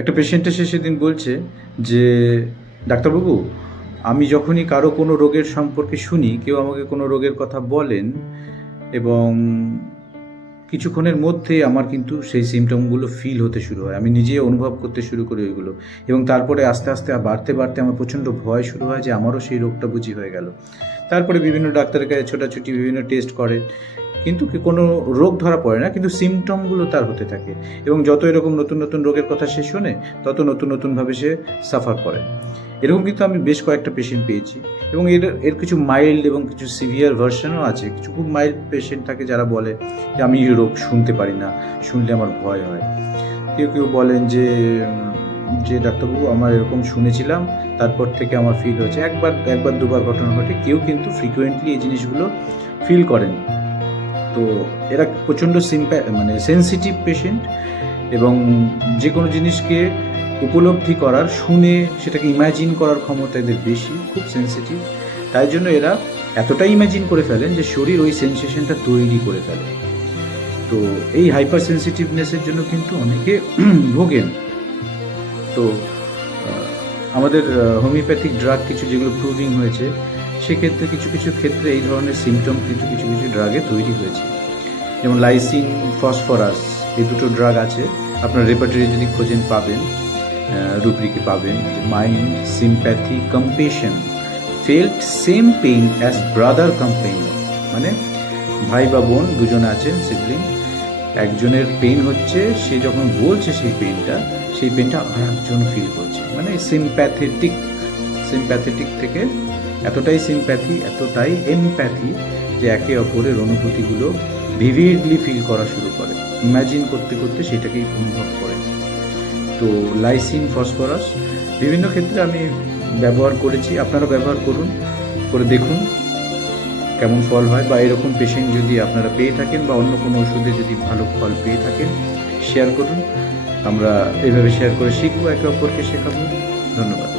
একটা পেশেন্ট এসে সেদিন বলছে যে, ডাক্তারবাবু, আমি যখনই কারো কোনো রোগের সম্পর্কে শুনি, কেউ আমাকে কোনো রোগের কথা বলেন এবং কিছুক্ষণের মধ্যেই আমার কিন্তু সেই সিমটমগুলো ফিল হতে শুরু হয়। আমি নিজে অনুভব করতে শুরু করি ওইগুলো, এবং তারপরে আস্তে আস্তে বাড়তে বাড়তে আমার প্রচণ্ড ভয় শুরু হয় যে আমারও সেই রোগটা বুঝি হয়ে গেল। তারপরে বিভিন্ন ডাক্তারের কাছে ছোটাছুটি বিভিন্ন টেস্ট করে, কিন্তু কোনো রোগ ধরা পড়ে না, কিন্তু সিমটমগুলো তার হতে থাকে। এবং যত এরকম নতুন নতুন রোগের কথা সে শোনে, তত নতুন নতুনভাবে সে সাফার করে। এরকম কিন্তু আমি বেশ কয়েকটা পেশেন্ট পেয়েছি, এবং এর কিছু মাইল্ড এবং কিছু সিভিয়ার ভার্সনও আছে। কিছু খুব মাইল্ড পেশেন্ট থাকে যারা বলে যে আমি এই রোগ শুনতে পারি না, শুনলে আমার ভয় হয়। কেউ কেউ বলেন যে ডাক্তারবাবু, আমার এরকম শুনেছিলাম, তারপর থেকে আমার ফিল হয়েছে। একবার দুবার ঘটনা ঘটে। কেউ কিন্তু ফ্রিকুয়েন্টলি এই জিনিসগুলো ফিল করেন। তো এরা প্রচণ্ড সেন্সিটিভ পেশেন্ট, এবং যে কোনো জিনিসকে উপলব্ধি করার, শুনে সেটাকে ইমাজিন করার ক্ষমতা এদের বেশি, খুব সেন্সিটিভ। তাই জন্য এরা এতটাই ইমাজিন করে ফেলেন যে শরীর ওই সেন্সেশনটা তৈরি করে ফেলে। তো এই হাইপার সেন্সিটিভনেসের জন্য কিন্তু অনেকে ভোগেন। তো আমাদের হোমিওপ্যাথিক ড্রাগ কিছু যেগুলো প্রুভিং হয়েছে, সেক্ষেত্রে কিছু কিছু ক্ষেত্রে এই ধরনের সিমটম কিন্তু কিছু কিছু ড্রাগে তৈরি হয়েছে। যেমন লাইসিন, ফসফরাস, এই দুটো ড্রাগ আছে। আপনার রেপার্টরি যদি খোঁজেন পাবেন, রুব্রিকে পাবেন যে mind sympathy compassion felt same pain as brother complain. মানে ভাই বা বোন দুজনে আছেন, সিবলিং, একজনের পেইন হচ্ছে, সে যখন বলছে সেই পেইনটা আর একজন ফিল করছে। মানে সিম্প্যাথেটিক থেকে এতটাই সিম্প্যাথি, এতটাই এমপ্যাথি যে একে অপরের অনুভূতিগুলো ভিভিডলি ফিল করা শুরু করে, ইমাজিন করতে করতে সেটাকেই অনুভব করে। তো লাইসিন, ফসফরাস বিভিন্ন ক্ষেত্রে আমি ব্যবহার করেছি, আপনারা ব্যবহার করুন, করে দেখুন কেমন ফল হয়। বা এরকম পেশেন্ট যদি আপনারা পেয়ে থাকেন, বা অন্য কোনো ওষুধে যদি ভালো ফল পেয়ে থাকেন, শেয়ার করুন। আমরা এইভাবে শেয়ার করে শিখবো, একে অপরকে শেখাবো। ধন্যবাদ।